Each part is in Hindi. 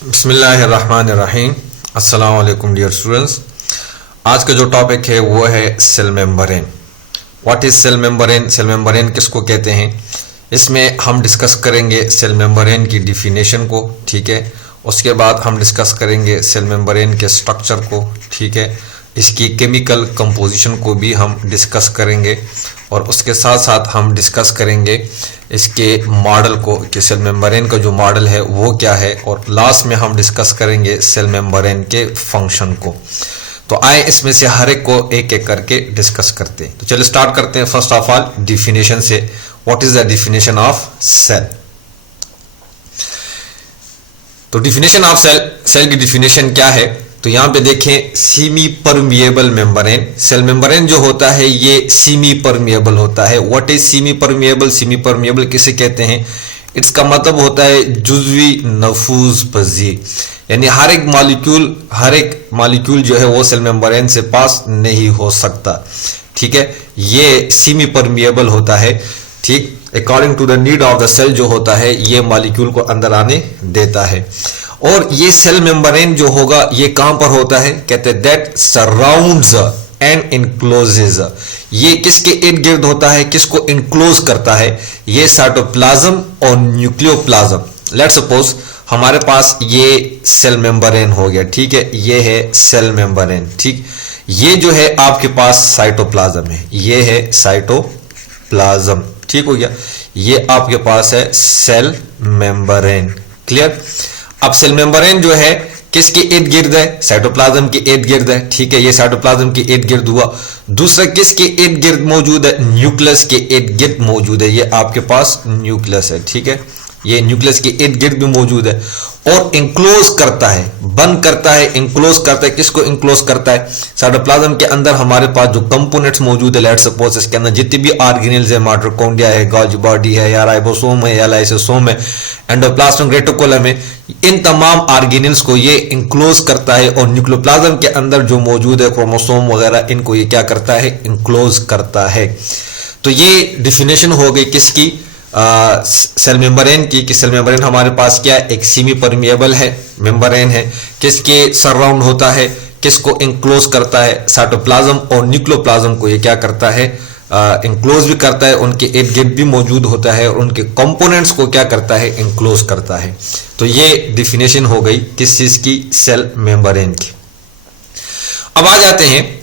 बिस्मिल्लाहिर्रहमानिर्रहीम। अस्सलाम वालेकुम डियर स्टूडेंट्स। आज का जो टॉपिक है वो है cell membrane. What is cell membrane, cell membrane किसको कहते हैं, इसमें हम डिस्कस करेंगे सेल मेम्ब्रेन की डिफिनेशन को, ठीक है। उसके बाद हम डिस्कस करेंगे सेल मेम्ब्रेन के स्ट्रक्चर को, ठीक है। इसकी केमिकल कंपोजिशन को भी हम डिस्कस करेंगे और उसके साथ साथ हम डिस्कस करेंगे इसके मॉडल को कि सेल मेम्ब्रेन का जो मॉडल है वो क्या है, और लास्ट में हम डिस्कस करेंगे सेल मेम्ब्रेन के फंक्शन को। तो आए इसमें से हर एक को एक एक करके डिस्कस करते हैं। तो चलिए स्टार्ट करते हैं फर्स्ट ऑफ ऑल डिफिनेशन से। What is the definition of cell? तो डिफिनेशन ऑफ सेल की डिफिनेशन क्या है? तो यहां पे देखें, semi permeable membrane. Cell membrane जो होता है ये सेमी परमिएबल होता है। What is semi permeable? Semi permeable किसे कहते हैं? इसका मतलब होता है जुज़वी नफूज पजीर, यानी हर एक मॉलिक्यूल जो है वो सेल मेम्ब्रेन से पास नहीं हो सकता, ठीक है। ये सेमी परमिएबल होता है, ठीक। According to the need of the cell जो होता है ये मॉलिक्यूल को अंदर आने देता है। और ये सेल मेम्ब्रेन जो होगा ये कहां पर होता है? कहते हैं दैट सराउंड्स एंड इनक्लोजेज। ये किसके इर्द गिर्द होता है, किसको इनक्लोज करता है? ये साइटोप्लाज्म और न्यूक्लियोप्लाज्म। लेट्स सपोज हमारे पास ये सेल मेम्ब्रेन हो गया, ठीक है। ये है सेल मेम्ब्रेन, ठीक। ये जो है आपके पास साइटोप्लाज्म है, ये है साइटोप्लाज्म, ठीक हो गया। ये आपके पास है सेल मेम्ब्रेन, क्लियर। अब सेल मेम्ब्रेन जो है किसके इर्द गिर्द है? साइटोप्लाज्म के इर्द गिर्द है, ठीक है। ये साइटोप्लाज्म के इर्द गिर्द हुआ। दूसरा किसके इर्द गिर्द मौजूद है? न्यूक्लियस के इर्द गिर्द मौजूद है। ये आपके पास न्यूक्लियस है, ठीक है। ये न्यूक्लियस के इर्द गिर्द भी मौजूद है और इंक्लोज करता है, बंद करता है, इंक्लोज करता है। किसको इंक्लोज करता है? साइटोप्लाज्म के अंदर हमारे पास जो कंपोनेंट्स मौजूद है, लेट्स सपोज इसके अंदर जितने भी ऑर्गेनेल्स है, माइटोकॉन्ड्रिया है, गोल्गी बॉडी है, या राइबोसोम है, या लाइसोसोम है, एंडोप्लाज्म, रेटिकुलम है, इन तमाम ऑर्गेनेल्स को ये इंक्लोज करता है। और न्यूक्लियोप्लाज्म के अंदर जो मौजूद है क्रोमोसोम वगैरह, इनको ये क्या करता है? इंक्लोज करता है। तो ये डिफिनेशन हो गई किसकी? सेल मेम्ब्रेन की। कि सेल मेम्ब्रेन हमारे पास क्या है? एक सेमी परमिएबल है, मेम्ब्रेन है। किसके सराउंड होता है, किसको इंक्लोज करता है? साइटोप्लाज्म और न्यूक्लियोप्लाज्म को ये क्या करता है? इंक्लोज भी करता है, उनके इर्द गिर्द भी मौजूद होता है, और उनके कंपोनेंट्स को क्या करता है? इंक्लोज करता है। तो ये डिफिनेशन हो गई किस चीज की? सेल मेम्ब्रेन की। अब आ जाते हैं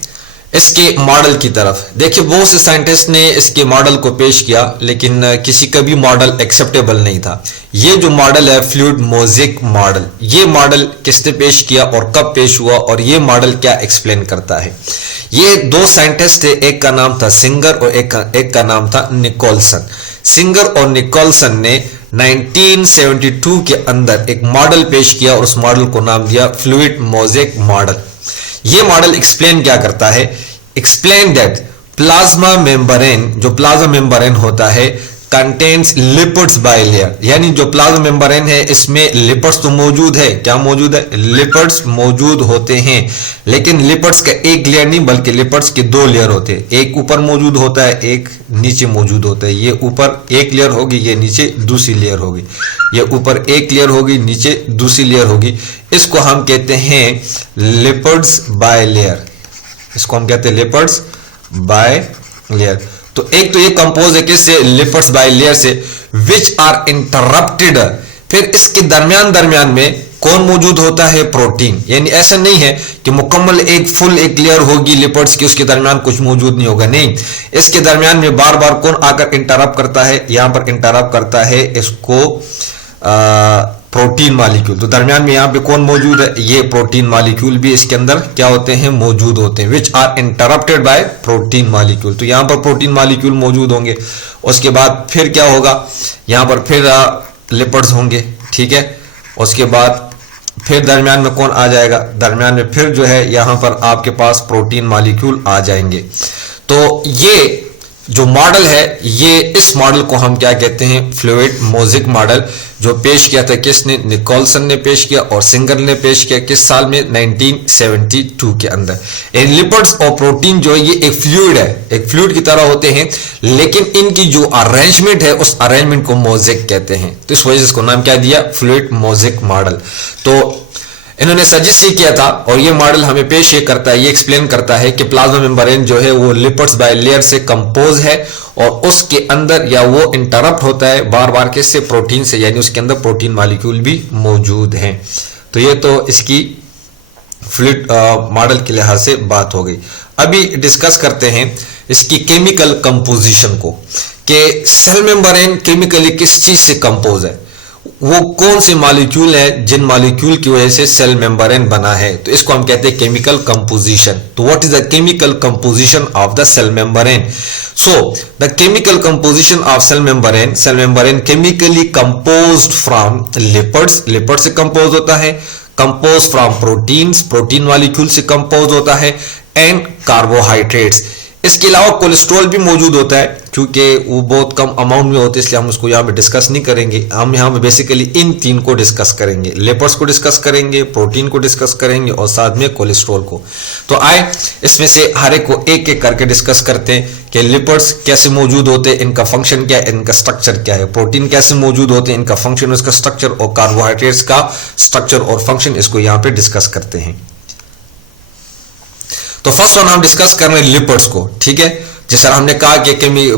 इसके मॉडल की तरफ। देखिए, बहुत से साइंटिस्ट ने इसके मॉडल को पेश किया, लेकिन किसी का भी मॉडल एक्सेप्टेबल नहीं था। ये जो मॉडल है फ्लूइड मोज़ेक मॉडल, ये मॉडल किसने पेश किया और कब पेश हुआ, और ये मॉडल क्या एक्सप्लेन करता है? ये दो साइंटिस्ट थे, एक का नाम था सिंगर और एक का नाम था निकोलसन। सिंगर और निकोलसन ने 1972 के अंदर एक मॉडल पेश किया और उस मॉडल को नाम दिया फ्लूइड मोज़ेक मॉडल। ये मॉडल एक्सप्लेन क्या करता है? एक्सप्लेन दैट प्लाज्मा मेम्ब्रेन, जो प्लाज्मा मेम्ब्रेन होता है, कंटेन्स लिपिड्स बाय लेयर। यानी जो प्लाज्मा मेम्ब्रेन है इसमें लिपिड्स तो मौजूद है। क्या मौजूद है? लिपिड्स मौजूद होते हैं, लेकिन लिपिड्स का एक लेयर नहीं बल्कि लिपिड्स के दो लेयर होते हैं। एक ऊपर मौजूद होता है, एक नीचे मौजूद होता है। ये ऊपर एक लेयर होगी, ये नीचे दूसरी लेयर होगी। ये ऊपर एक लेयर होगी, नीचे दूसरी लेयर होगी। इसको हम कहते हैं लिपिड्स बाय लेयर। इसको हम कहते हैं लिपिड्स बाय लेयर। तो एक तो ये कंपोज है किससे? लिपिड्स बाय लेयर से, विच आर इंटरप्टेड। फिर इसके दरमियान में कौन मौजूद होता है? प्रोटीन। यानी ऐसा नहीं है कि मुकम्मल एक लेयर होगी लिपिड्स की, उसके दरमियान कुछ मौजूद नहीं होगा, नहीं। इसके दरमियान में बार बार कौन आकर इंटरप्ट करता है? यहां पर इंटरप्ट करता है इसको प्रोटीन मॉलिक्यूल। तो दरमियान में यहां पे कौन मौजूद है? ये प्रोटीन मॉलिक्यूल भी इसके अंदर क्या होते हैं? मौजूद होते हैं, which are interrupted by protein molecule. तो यहां पर प्रोटीन मॉलिक्यूल मौजूद होंगे। उसके बाद फिर क्या होगा? यहां पर फिर लिपिड्स होंगे, ठीक है। उसके बाद फिर दरमियान में कौन आ जाएगा? दरमियान में फिर जो है यहां पर आपके पास प्रोटीन मॉलिक्यूल आ जाएंगे। तो ये जो मॉडल है ये, इस मॉडल को हम क्या कहते हैं, फ्लूइड मोज़ेक मॉडल, जो पेश किया था किसने, निकोलसन ने पेश किया और सिंगर ने पेश किया किस साल में, 1972 के अंदर। इन लिपिड्स और प्रोटीन जो है ये एक फ्लूइड है, एक फ्लूइड की तरह होते हैं, लेकिन इनकी जो अरेंजमेंट है उस अरेंजमेंट को मोज़ेक कहते हैं। तो इस वजह से इसको नाम क्या दिया, फ्लूइड मोज़ेक मॉडल। तो इन्होंने सजेस्ट ये किया था और ये मॉडल हमें पेश ये करता है, ये एक्सप्लेन करता है कि प्लाज्मा मेम्ब्रेन जो है वो लिपिड्स बाय लेयर से कंपोज है और उसके अंदर या वो इंटरप्ट होता है बार बार किससे, प्रोटीन से, यानी उसके अंदर प्रोटीन मॉलिक्यूल भी मौजूद हैं। तो ये तो इसकी फ्लूइड मॉडल के लिहाज से बात हो गई। अभी डिस्कस करते हैं इसकी केमिकल कंपोजिशन को, कि सेल मेम्ब्रेन केमिकली किस चीज से कंपोज है, वो कौन से मॉलिक्यूल है जिन मॉलिक्यूल की वजह से सेल मेम्ब्रेन बना है। तो इसको हम कहते हैं केमिकल कंपोजिशन। तो what is the chemical composition of the cell membrane? So the chemical composition of cell membrane chemically composed from lipids, lipid से कंपोज होता है, compose from proteins, protein molecule से कंपोज होता है, एंड कार्बोहाइड्रेट्स। इसके अलावा कोलेस्ट्रॉल भी मौजूद होता है, क्योंकि वो बहुत कम अमाउंट में होते हैं, इसलिए हम उसको यहाँ पे डिस्कस नहीं करेंगे। हम यहाँ पे बेसिकली इन तीन को डिस्कस करेंगे, लिपिड्स को डिस्कस करेंगे, प्रोटीन को डिस्कस करेंगे और साथ में कोलेस्ट्रॉल को। तो आए इसमें से हर एक को एक एक करके डिस्कस करते हैं कि लिपिड्स कैसे मौजूद होते हैं, इनका फंक्शन क्या है, इनका स्ट्रक्चर क्या है, प्रोटीन कैसे मौजूद होते हैं, इनका फंक्शन, उसका स्ट्रक्चर, और कार्बोहाइड्रेट्स का स्ट्रक्चर और फंक्शन, इसको यहाँ पे डिस्कस करते हैं। तो फर्स्ट वन हम डिस्कस कर रहे हैं लिपिड्स को, ठीक है। जैसा हमने कहा कि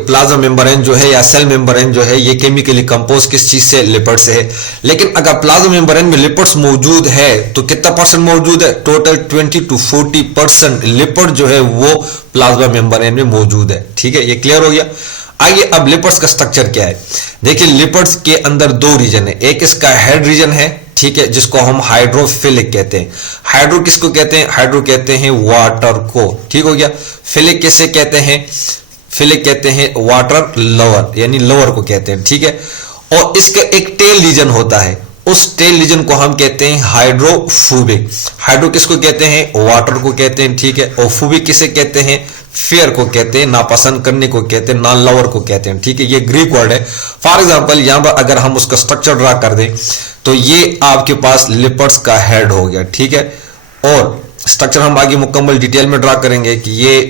प्लाज्मा मेम्ब्रेन जो है या सेल मेम्ब्रेन जो है ये केमिकली कंपोज किस चीज से, लिपिड से है। लेकिन अगर प्लाज्मा मेम्ब्रेन में लिपिड्स मौजूद है तो कितना परसेंट मौजूद है, टोटल 20 to 40% लिपिड जो है वो प्लाज्मा मेम्ब्रेन में मौजूद है, ठीक है। ये क्लियर हो गया। आइए अब लिपिड्स का स्ट्रक्चर क्या है। देखिए लिपिड्स के अंदर दो रीजन है, एक इसका हेड रीजन है, ठीक है, जिसको हम हाइड्रोफिलिक कहते हैं। हाइड्रो किसको कहते हैं, हाइड्रो कहते हैं वाटर को, ठीक हो गया। फिलिक किसे कहते हैं, फिलिक कहते हैं वाटर लवर, यानी लवर को कहते हैं, ठीक है। और इसका एक टेल रीजन होता है, उस टेल रीजन को हम कहते हैं हाइड्रोफोबिक। हाइड्रो किसको कहते हैं, वाटर को कहते हैं, ठीक है। और फोबिक किसे कहते हैं, फेयर को कहते हैं, नापसंद करने को कहते हैं, नॉन लवर को कहते हैं, ठीक है। ये ग्रीक वर्ड है। फॉर एग्जांपल यहां पर अगर हम उसका स्ट्रक्चर ड्रा कर दें तो ये आपके पास लिपिड्स का हेड हो गया, ठीक है। और स्ट्रक्चर हम आगे मुकम्मल डिटेल में ड्रा करेंगे कि ये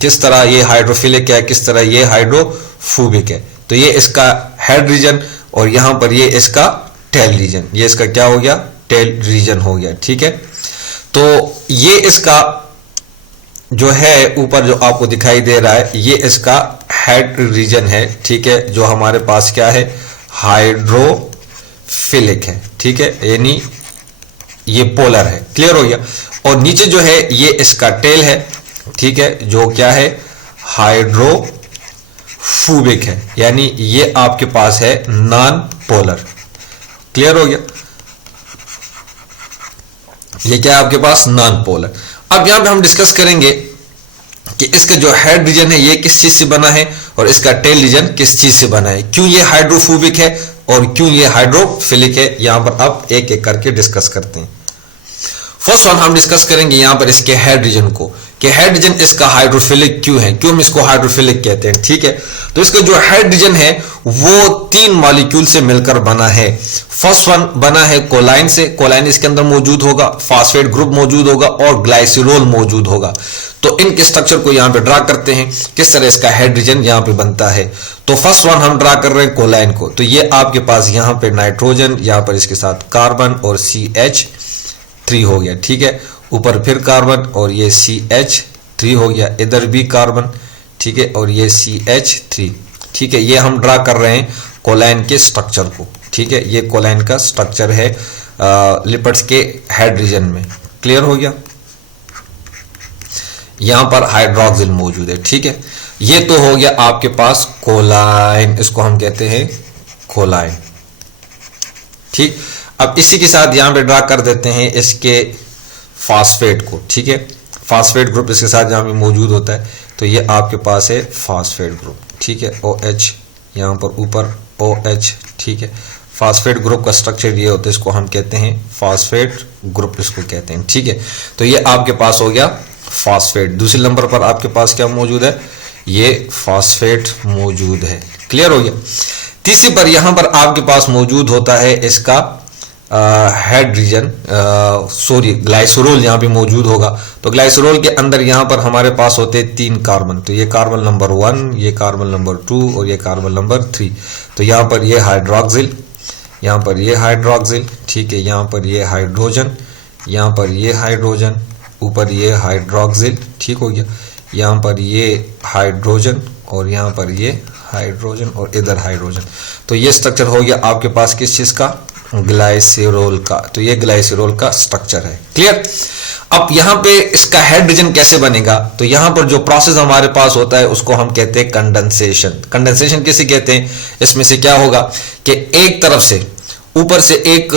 किस तरह ये हाइड्रोफिलिक है, किस तरह ये हाइड्रोफोबिक है। तो ये इसका हेड रीजन और यहां पर ये इसका टेल रीजन, ये इसका क्या हो गया, टेल रीजन हो गया, ठीक है। तो ये इसका जो है ऊपर जो आपको दिखाई दे रहा है ये इसका हेड रीजन है, ठीक है, जो हमारे पास क्या है, हाइड्रोफिलिक है, ठीक है, यानी ये पोलर है, क्लियर हो गया। और नीचे जो है ये इसका टेल है, ठीक है, जो क्या है, हाइड्रोफोबिक है, यानी ये आपके पास है नॉन पोलर, क्लियर हो गया। ये क्या है आपके पास, नॉन पोलर। अब यहां पे हम डिस्कस करेंगे कि इसका जो हेड रीजन है ये किस चीज से बना है और इसका टेल रीजन किस चीज से बना है, क्यों ये हाइड्रोफोबिक है और क्यों ये हाइड्रोफिलिक है। यहां पर अब एक एक करके डिस्कस करते हैं। फर्स्ट वन हम डिस्कस करेंगे यहां पर इसके हेड रीजन को, कि हेड रीजन इसका हाइड्रोफिलिक क्यों है, क्यों हम इसको हाइड्रोफिलिक कहते हैं, ठीक है। तो इसका जो हेड रीजन है वो 3 मॉलिक्यूल से मिलकर बना है। फर्स्ट वन बना है कोलाइन से, कोलाइन इसके अंदर मौजूद होगा, फास्फेट ग्रुप मौजूद होगा और ग्लाइसिरोल मौजूद होगा। तो इनके स्ट्रक्चर को यहां पे ड्रा करते हैं, किस तरह इसका हेड रीजन यहां पे बनता है। तो फर्स्ट वन हम ड्रा कर रहे हैं कोलाइन को। तो ये आपके पास यहां पे नाइट्रोजन, यहां पर इसके साथ कार्बन और CH3 हो गया, ठीक है। ऊपर फिर कार्बन और ये CH3 हो गया, इधर भी कार्बन, ठीक है, और ये CH3, ठीक है। ये हम ड्रा कर रहे हैं कोलाइन के स्ट्रक्चर को, ठीक है। ये कोलाइन का स्ट्रक्चर है लिपिड्स के हेड रीजन में, क्लियर हो गया। यहां पर हाइड्रोक्सिल मौजूद है, ठीक है। ये तो हो गया आपके पास कोलाइन, इसको हम कहते हैं कोलाइन, ठीक। अब इसी के साथ यहां पे ड्रा कर देते हैं इसके फास्फेट को, ठीक है। फास्फेट ग्रुप इसके साथ यहां पे मौजूद होता है। तो ये आपके पास है फास्फेट ग्रुप, ठीक है, OH यहां पर ऊपर OH, ठीक है। फास्फेट ग्रुप का स्ट्रक्चर ये होता है, इसको हम कहते हैं फास्फेट ग्रुप, इसको कहते हैं, ठीक है। तो ये आपके पास हो गया फास्फेट। दूसरे नंबर पर आपके पास क्या मौजूद है, ये फॉस्फेट मौजूद है। क्लियर हो गया। तीसरी पर यहां पर आपके पास मौजूद होता है इसका हेड रीजन, सॉरी ग्लाइसोरोल यहां पे मौजूद होगा। तो ग्लाइसोरोल के अंदर यहां पर हमारे पास होते हैं 3 कार्बन। तो ये कार्बन नंबर 1, ये कार्बन नंबर 2 और ये कार्बन नंबर 3। तो यहां पर ये हाइड्रोक्सिल, यहां पर ये हाइड्रोक्सिल, ठीक है, यहां पर ये हाइड्रोजन, यहां पर ये हाइड्रोजन, ऊपर ये हाइड्रोक्सिल, ठीक हो गया, यहां पर ये हाइड्रोजन और यहां पर ये हाइड्रोजन और इधर हाइड्रोजन। तो ये स्ट्रक्चर हो गया आपके पास किस चीज का, ग्लाइसेरोल का। तो ये ग्लाइसेरोल का स्ट्रक्चर है। क्लियर। अब यहां पे इसका हेड रीजन कैसे बनेगा, तो यहां पर जो प्रोसेस हमारे पास होता है उसको हम कहते हैं कंडेंसेशन। कंडेंसेशन किसे कहते हैं, इसमें से क्या होगा कि एक तरफ से ऊपर से एक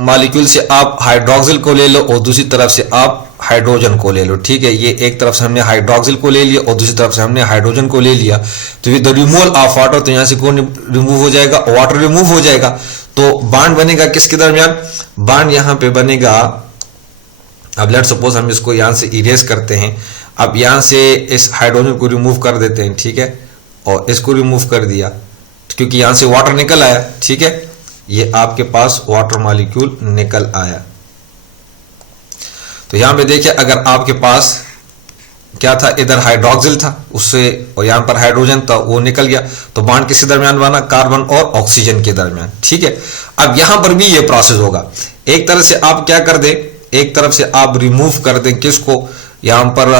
मॉलिक्यूल से आप हाइड्रोक्सिल को ले लो और दूसरी तरफ से आप हाइड्रोजन को ले लो, ठीक है। ये एक तरफ से हमने हाइड्रोक्सिल को ले लिया और दूसरी तरफ से हमने हाइड्रोजन को ले लिया। तो with the removal of water, तो यहां से कौन रिमूव हो जाएगा, वाटर रिमूव हो जाएगा। तो बॉन्ड बनेगा किसके दरमियान, बॉन्ड यहां पे बनेगा। अब लेट्स सपोज हम इसको यहां से इरेज करते हैं। अब यहां से इस हाइड्रोजन को रिमूव कर देते हैं, ठीक है, और इसको रिमूव कर दिया क्योंकि यहां से वाटर निकल आया, ठीक है। ये आपके पास वाटर मॉलिक्यूल निकल आया। तो यहां पे देखिए, अगर आपके पास क्या था, इधर हाइड्रोक्सिल था उससे और यहां पर हाइड्रोजन था, वो निकल गया। तो बॉन्ड किसके दरमियान बना, कार्बन और ऑक्सीजन के दरमियान, ठीक है। अब यहां पर भी ये प्रोसेस होगा। एक तरफ से आप क्या कर दें, एक तरफ से आप रिमूव कर दें किसको, यहां पर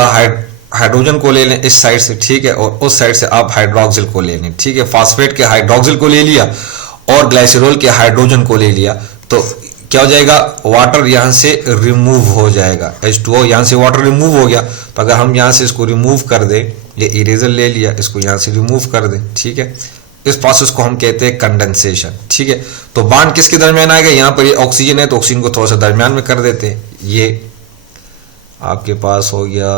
हाइड्रोजन को ले लें इस साइड से, ठीक है, और उस साइड से आप हाइड्रोक्सिल को ले लें, ठीक है। फॉस्फेट के हाइड्रोक्सिल को ले लिया और ग्लाइसरोल के हाइड्रोजन को ले लिया। तो क्या हो जाएगा, वाटर यहां से रिमूव हो जाएगा, H2O यहां से वाटर रिमूव हो गया। तो अगर हम यहां से इसको रिमूव कर दें, ये इरेजर ले लिया, इसको यहां से रिमूव कर दें, ठीक है। इस प्रोसेस को हम कहते हैं कंडेंसेशन, ठीक है। तो बॉन्ड किसके दरमियान आएगा, यहां पर ये ऑक्सीजन है तो ऑक्सीजन को थोड़ा सा दरमियान में कर देते हैं। ये आपके पास हो गया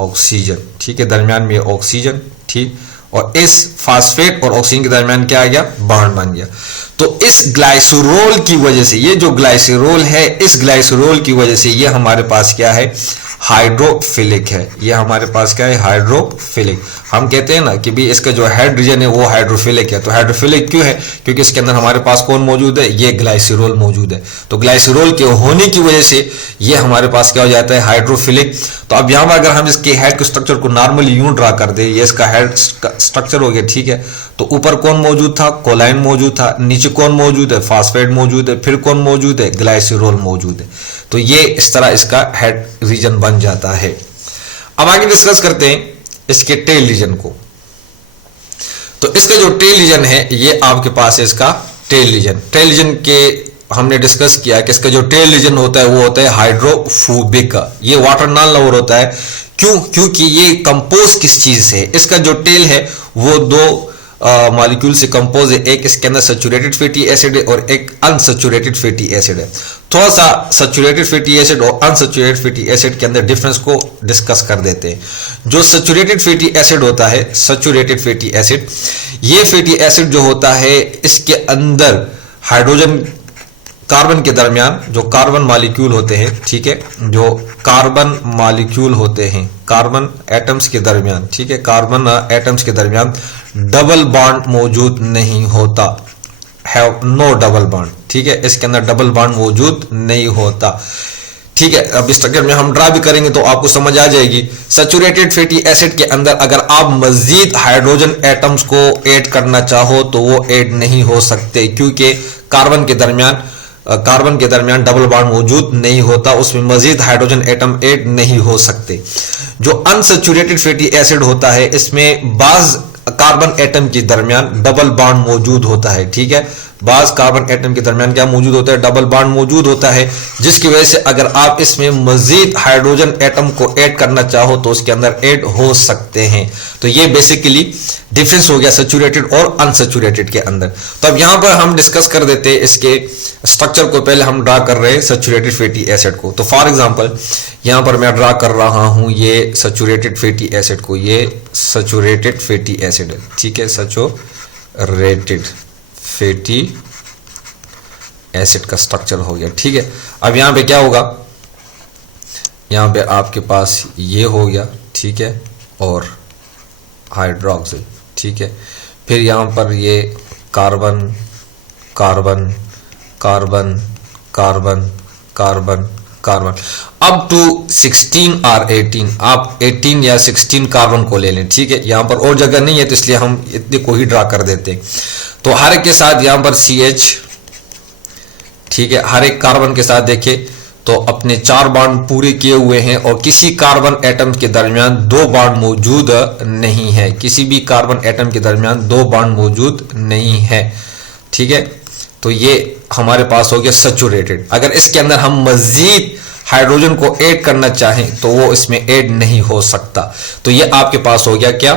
ऑक्सीजन, ठीक है, दरमियान में ऑक्सीजन, ठीक। और इस फास्फेट और ऑक्सीजन के दरमियान क्या आ गया, बॉन्ड बन गया। तो इस ग्लाइसरोल की वजह से, ये जो ग्लाइसरोल है, इस ग्लाइसरोल की वजह से ये हमारे पास क्या है, हाइड्रोफिलिक है। ये हमारे पास क्या है, हाइड्रोफिलिक। हम कहते हैं ना कि भी इसका जो हेड रीजन है वो हाइड्रोफिलिक है। तो हाइड्रोफिलिक क्यों है, क्योंकि इसके अंदर हमारे पास कौन मौजूद है, ये ग्लाइसरोल मौजूद है। तो ग्लाइसरोल के होने की वजह से ये हमारे पास क्या हो जाता है, हाइड्रोफिलिक। तो अब यहां पर अगर हम इसके हेड के स्ट्रक्चर को नॉर्मली यूं ड्रा कर दे, ये इसका हेड स्ट्रक्चर हो गया, ठीक है। तो ऊपर कौन मौजूद था, कोलाइन मौजूद था, नीचे कौन मौजूद है, फॉस्फेट मौजूद है, फिर कौन मौजूद है, ग्लाइसरोल मौजूद है। तो ये इस तरह इसका हेड रीजन बन जाता है। अब आगे डिस्कस करते हैं इसके टेल रीजन को। तो इसका जो टेल रीजन है ये आपके पास है इसका टेल रीजन। टेल रीजन के हमने डिस्कस किया कि इसका जो टेल रीजन होता है वो होता है हाइड्रोफोबिक। ये वाटर नॉन लवर होता है। क्यों, क्योंकि ये कंपोज किस चीज से है, इसका जो टेल है वो 2 मॉलिक्यूल से कंपोज है। एक इसके अंदर सैचुरेटेड फैटी एसिड है और एक अनसैचुरेटेड फैटी एसिड है। थोड़ा सा सैचुरेटेड फैटी एसिड और अनसैचुरेटेड फैटी एसिड के अंदर डिफरेंस को डिस्कस कर देते हैं। जो सैचुरेटेड फैटी एसिड होता है, सैचुरेटेड फैटी एसिड, ये फैटी एसिड जो होता है इसके अंदर हाइड्रोजन कार्बन के दरमियान जो कार्बन मॉलिक्यूल होते हैं, ठीक है, जो कार्बन मॉलिक्यूल होते हैं कार्बन एटम्स के दरमियान, ठीक है, कार्बन एटम्स के दरमियान डबल बॉन्ड मौजूद नहीं होता, हैव नो डबल बॉन्ड, ठीक है। इसके अंदर डबल बॉन्ड मौजूद नहीं होता, ठीक है। अब इस स्ट्रक्चर में हम ड्रा भी करेंगे तो आपको समझ आ जाएगी। सैचुरेटेड फैटी एसिड के अंदर अगर आप मजीद हाइड्रोजन एटम्स को ऐड करना चाहो तो वो ऐड नहीं हो सकते, क्योंकि कार्बन के दरमियान डबल बॉन्ड मौजूद नहीं होता, उसमें मजीद हाइड्रोजन एटम ऐड नहीं हो सकते। जो अनसैचुरेटेड फैटी एसिड होता है इसमें बाज कार्बन एटम के दरमियान डबल बॉन्ड मौजूद होता है, ठीक है। बाज कार्बन एटम के दरमियान क्या मौजूद होता है, डबल बॉन्ड मौजूद होता है, जिसकी वजह से अगर आप इसमें मजीद हाइड्रोजन एटम को ऐड करना चाहो तो उसके अंदर ऐड हो सकते हैं। तो ये बेसिकली डिफरेंस हो गया सैचुरेटेड और अनसैचुरेटेड के अंदर। तो अब यहां पर हम डिस्कस कर देते हैं इसके स्ट्रक्चर को। पहले हम ड्रा कर रहे हैं सैचुरेटेड फैटी एसिड को। तो फॉर एग्जांपल यहां पर मैं ड्रा कर रहा हूं ये सैचुरेटेड फैटी एसिड को, ये सैचुरेटेड फैटी एसिड है, ठीक है, सैचुरेटेड फैटी एसिड का स्ट्रक्चर हो गया, ठीक है। अब यहां पे क्या होगा, यहां पे आपके पास ये हो गया, ठीक है, और हाइड्रोक्सिल, ठीक है। फिर यहाँ पर ये carbon carbon carbon carbon carbon carbon, up to 16 और 18, आप 18 या 16 कार्बन को ले लें, ठीक है। यहाँ पर और जगह नहीं है तो इसलिए हम इतने को ही ड्रा कर देते हैं। तो हर एक के साथ यहाँ पर CH, ठीक है, हर एक कार्बन के साथ देखें तो अपने 4 बॉन्ड पूरे किए हुए हैं और किसी कार्बन एटम के दरमियान 2 बॉन्ड मौजूद नहीं है, किसी भी कार्बन एटम के दरमियान 2 बॉन्ड मौजूद नहीं है, ठीक है। तो ये हमारे पास हो गया सैचुरेटेड। अगर इसके अंदर हम मजीद हाइड्रोजन को ऐड करना चाहें तो वो इसमें ऐड नहीं हो सकता। तो ये आपके पास हो गया क्या,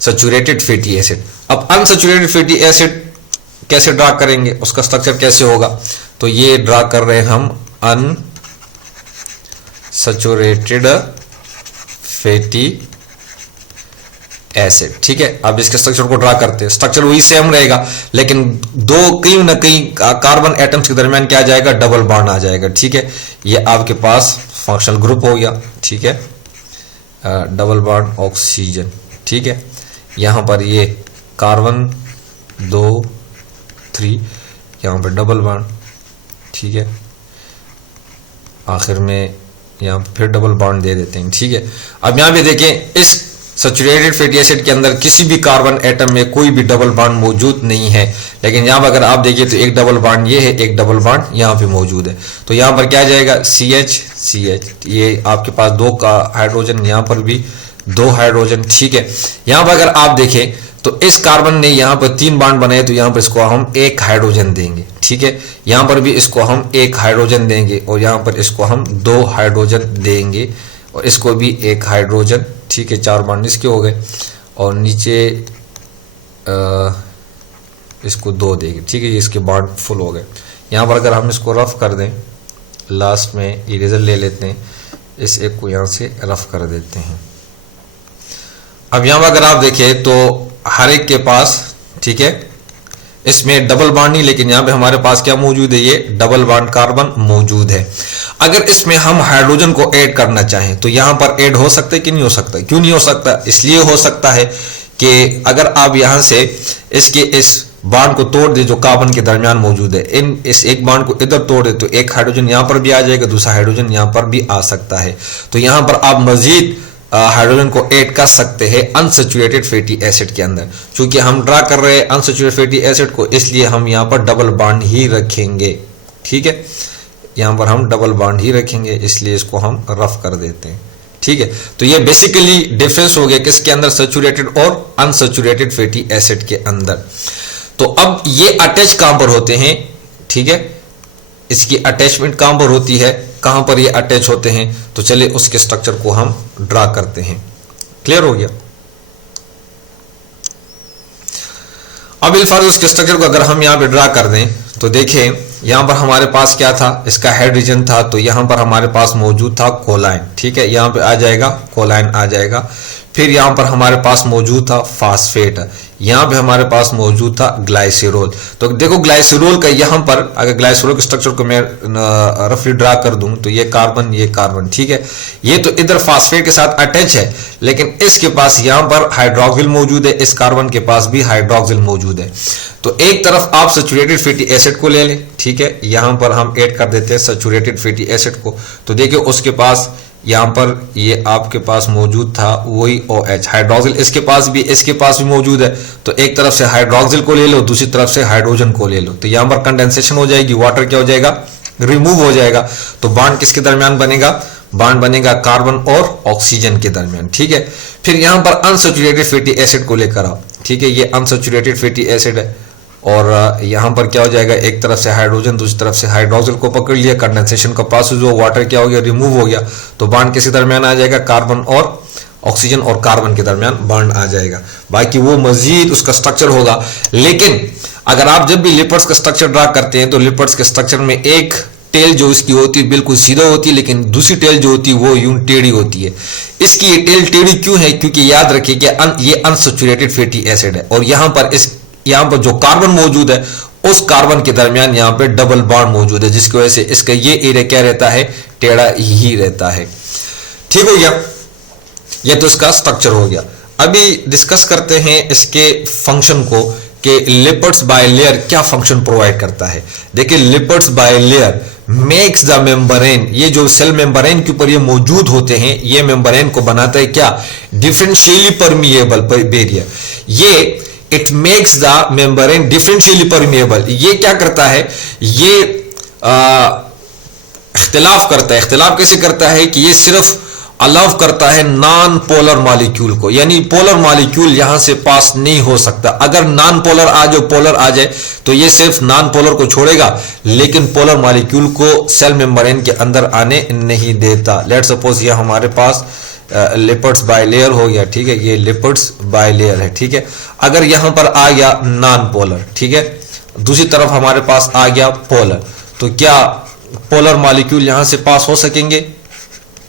सैचुरेटेड फैटी एसिड। अब अनसैचुरेटेड फैटी एसिड कैसे ड्रा करेंगे, उसका स्ट्रक्चर कैसे होगा, तो ये ड्रा कर रहे हैं हम अनसैचुरेटेड फैटी एसिड, ठीक है। अब इसके स्ट्रक्चर को ड्रा करते हैं, स्ट्रक्चर वही सेम रहेगा लेकिन कहीं ना कहीं कार्बन एटम्स के दरमियान क्या आ जाएगा, डबल बॉन्ड आ जाएगा, ठीक है। ये आपके पास फंक्शनल ग्रुप हो गया, ठीक है, डबल बॉन्ड ऑक्सीजन, ठीक है। यहां पर ये कार्बन 2 3, यहां पर डबल बॉन्ड, ठीक है। आखिर में यहां फिर डबल बॉन्ड दे देते हैं, ठीक है। अब यहां पे देखें इस सैचुरेटेड फैटी एसिड के अंदर किसी भी कार्बन एटम में कोई भी डबल बॉन्ड मौजूद नहीं है, लेकिन यहां पर अगर आप देखिए तो एक डबल बॉन्ड ये है, एक डबल बॉन्ड यहां पे मौजूद है। तो यहां पर क्या जाएगा, CH CH, ये आपके पास 2 का हाइड्रोजन, यहां पर भी 2 हाइड्रोजन, ठीक है। यहां पर अगर आप देखें तो इस कार्बन ने यहां पर 3 बॉन्ड बनाए तो यहां पर इसको हम 1 हाइड्रोजन देंगे, ठीक है। यहां पर भी इसको हम 1 हाइड्रोजन देंगे और यहां पर इसको हम 2 हाइड्रोजन देंगे और इसको भी 1 हाइड्रोजन, ठीक है। 4 बॉन्ड इसके हो गए और नीचे इसको 2 देंगे, ठीक है। ये इसके बॉन्ड फुल हो गए। यहाँ पर अगर हम इसको रफ कर दें, लास्ट में इरेजर ले लेते हैं, इस एक को यहाँ से रफ कर देते हैं। अब यहाँ पर अगर आप देखें तो हर एक के पास, ठीक है, इसमें डबल बॉन्ड नहीं लेकिन यहाँ पे हमारे पास क्या मौजूद है, ये डबल बॉन्ड कार्बन मौजूद है। अगर इसमें हम हाइड्रोजन को ऐड करना चाहें तो यहाँ पर ऐड हो सकता है कि नहीं हो सकता, क्यों नहीं हो सकता, इसलिए हो सकता है कि अगर आप यहाँ से इसके इस बॉन्ड को तोड़ दे जो कार्बन के दरमियान मौजूद है, इस एक बॉन्ड को इधर तोड़ दे तो एक हाइड्रोजन यहाँ पर भी आ जाएगा, दूसरा हाइड्रोजन यहाँ पर भी आ सकता है। तो यहाँ पर आप मजीद हाइड्रोजन को ऐड कर सकते हैं अनसैचुरेटेड फैटी एसिड के अंदर। चूंकि हम ड्रा कर रहे हैं अनसैचुरेटेड फैटी एसिड को, इसलिए हम यहाँ पर डबल बॉन्ड ही रखेंगे, ठीक है। यहाँ पर हम डबल बॉन्ड ही रखेंगे, इसलिए इसको हम रफ कर देते हैं, ठीक है। तो ये बेसिकली डिफरेंस हो गया किसके अंदर, सैचुरेटेड और अनसैचुरेटेड फैटी एसिड के अंदर। तो अब ये अटैच कहां पर होते हैं, ठीक है, इसकी अटैचमेंट कहां पर होती है, कहां पर ये अटैच होते हैं, तो चलिए उसके स्ट्रक्चर को हम ड्रा करते हैं। क्लियर हो गया। अब इल्फाज उसके स्ट्रक्चर को अगर हम यहां पे ड्रा कर दें तो देखें यहां पर हमारे पास क्या था, इसका हेड रीजन था, तो यहां पर हमारे पास मौजूद था कोलाइन, ठीक है। यहां पे आ जाएगा कोलाइन आ जाएगा। फिर यहां पर हमारे पास मौजूद था फास्फेट, यहां पे हमारे पास मौजूद था ग्लाइसरॉल। तो देखो ग्लाइसरॉल का यहां पर अगर ग्लाइसरॉल के स्ट्रक्चर को मैं रफली ड्रा कर दूं तो ये कार्बन, ठीक है। ये तो इधर फास्फेट के साथ अटैच है लेकिन इसके पास यहां पर हाइड्रोक्सिल मौजूद है, इस कार्बन के पास भी हाइड्रोक्सिल मौजूद है। तो एक तरफ आप सैचुरेटेड फैटी एसिड को ले लें, ठीक है। यहां पर हम ऐड कर देते हैं सैचुरेटेड फैटी एसिड को, तो देखिए उसके पास यहां पर ये आपके पास मौजूद था वही OH हाइड्रोक्सिल, इसके पास भी मौजूद है। तो एक तरफ से हाइड्रोक्सिल को ले लो, दूसरी तरफ से हाइड्रोजन को ले लो, तो यहां पर कंडेंसेशन हो जाएगी, वाटर क्या हो जाएगा, रिमूव हो जाएगा। तो बॉन्ड किसके दरमियान बनेगा, बॉन्ड बनेगा कार्बन और ऑक्सीजन के दरमियान, ठीक है। फिर यहां पर अनसैचुरेटेड फैटी एसिड को लेकर आओ, ठीक है। ये अनसैचुरेटेड फैटी एसिड है और यहां पर क्या हो जाएगा, एक तरफ से हाइड्रोजन दूसरी तरफ से हाइड्रोक्सिल को पकड़ लिया, कंडेंसेशन का प्रोसेस हुआ, वाटर क्या हो गया, रिमूव हो गया। तो बॉन्ड किसके दरमियान आ जाएगा, कार्बन और ऑक्सीजन और कार्बन के दरमियान बॉन्ड आ जाएगा। बाकी वो मजीद उसका स्ट्रक्चर होगा। लेकिन अगर आप जब भी लिपिड्स का स्ट्रक्चर ड्रा करते हैं तो लिपिड्स के स्ट्रक्चर में एक टेल जो इसकी होती है बिल्कुल सीधा होती है, लेकिन दूसरी टेल जो होती है वो यूं टेढ़ी होती है। इसकी ये टेल टेढ़ी क्यों है, क्योंकि याद रखिए कि ये अनसैचुरेटेड फैटी एसिड है और यहां पर जो कार्बन मौजूद है उस कार्बन के दरमियान यहां पे डबल बॉन्ड मौजूद है, जिसकी वजह से इसका ये एरिया क्या रहता है, टेढ़ा ही रहता है। ठीक हो गया, ये तो इसका स्ट्रक्चर हो गया। अभी डिस्कस करते हैं इसके फंक्शन को कि लिपिड्स बाइलेयर क्या फंक्शन प्रोवाइड करता है। देखिए lipids bilayer makes the membrane, ये जो सेल मेम्ब्रेन के ऊपर ये मौजूद होते हैं, ये मेम्ब्रेन को बनाता है क्या, डिफरेंशियली परमिएबल बैरियर। ये it makes the membrane differentially permeable. ये क्या करता है, ये इख्तिलाफ करता है। इख्तिलाफ कैसे करता है कि ये सिर्फ अलाउ करता है नॉन पोलर मॉलिक्यूल को, यानी पोलर मॉलिक्यूल यहां से पास नहीं हो सकता। अगर नॉन पोलर आ जाए, पोलर आ जाए तो ये सिर्फ नॉन पोलर को छोड़ेगा, लेकिन पोलर मॉलिक्यूल को सेल मेम्ब्रेन के अंदर आने नहीं देता। लेट सपोज ये हमारे पास लिपिड्स बाइलेयर हो गया, ठीक है, ये लिपिड्स बाइलेयर है, ठीक है। अगर यहां पर आ गया नॉन पोलर, ठीक है, दूसरी तरफ हमारे पास आ गया पोलर, तो क्या पोलर मॉलिक्यूल यहां से पास हो सकेंगे,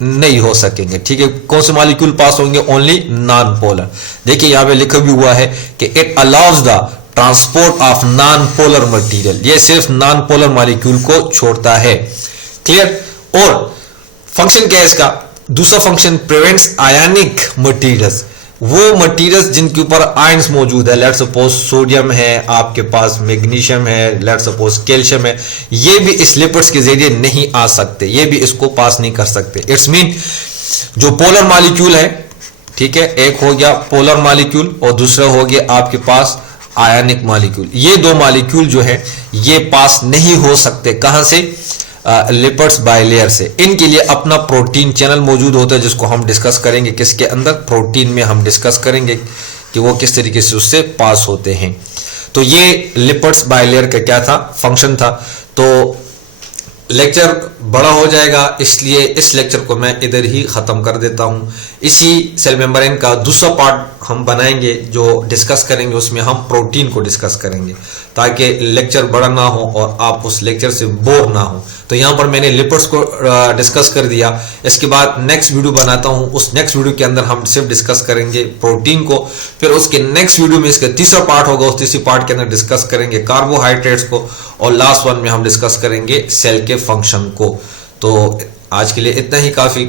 नहीं हो सकेंगे, ठीक है। कौन से मॉलिक्यूल पास होंगे, ओनली नॉन पोलर। देखिए यहां पे लिखा भी हुआ है कि it allows the transport of non polar material, ये सिर्फ नॉन पोलर मॉलिक्यूल को छोड़ता है। क्लियर। और फंक्शन क्या है इसका, दूसरा फंक्शन प्रिवेंट्स आयनिक मटेरियल्स, वो मटेरियल्स जिनके ऊपर आयंस मौजूद है, लेट सपोज सोडियम है, आपके पास मैग्नीशियम है, लेट सपोज कैल्शियम है, ये भी इस लिपिड्स के जरिए नहीं आ सकते, ये भी इसको पास नहीं कर सकते। इट्स मीन जो पोलर मॉलिक्यूल है, ठीक है, एक हो गया पोलर मॉलिक्यूल और दूसरा हो गया आपके पास आयनिक मॉलिक्यूल, ये दो मॉलिक्यूल जो है ये पास नहीं हो सकते। कहां से, लिपिड्स बाइलेयर से। इनके लिए अपना प्रोटीन चैनल मौजूद होता है, जिसको हम डिस्कस करेंगे किसके अंदर, प्रोटीन में हम डिस्कस करेंगे कि वो किस तरीके से उससे पास होते हैं। तो ये लिपिड्स बाइलेयर का क्या था, फंक्शन था। तो लेक्चर बड़ा हो जाएगा, इसलिए इस लेक्चर को मैं इधर ही खत्म कर देता हूं। इसी सेल मेम्ब्रेन का दूसरा पार्ट हम बनाएंगे जो डिस्कस करेंगे, उसमें हम प्रोटीन को डिस्कस करेंगे, ताकि लेक्चर बड़ा ना हो और आप उस लेक्चर से बोर ना हो। तो यहां पर मैंने लिपिड्स को डिस्कस कर दिया। इसके बाद नेक्स्ट वीडियो बनाता हूं, उस नेक्स्ट वीडियो के अंदर हम सिर्फ डिस्कस करेंगे प्रोटीन को। फिर उसके नेक्स्ट वीडियो में इसका तीसरा पार्ट होगा, उस तीसरी पार्ट के अंदर डिस्कस करेंगे कार्बोहाइड्रेट्स को, और लास्ट वन में हम डिस्कस करेंगे सेल के फंक्शन को। तो आज के लिए इतना ही काफी।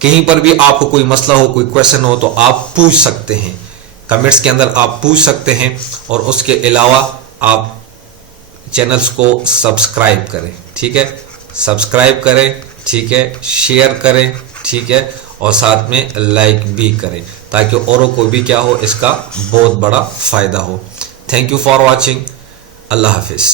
कहीं पर भी आपको कोई मसला हो, कोई क्वेश्चन हो, तो आप पूछ सकते हैं, कमेंट्स के अंदर आप पूछ सकते हैं। और उसके अलावा आप चैनल्स को सब्सक्राइब करें, ठीक है, सब्सक्राइब करें, ठीक है, शेयर करें, ठीक है, और साथ में लाइक भी करें, ताकि औरों को भी क्या हो, इसका बहुत बड़ा फायदा हो। Thank you for watching. Allah Hafiz.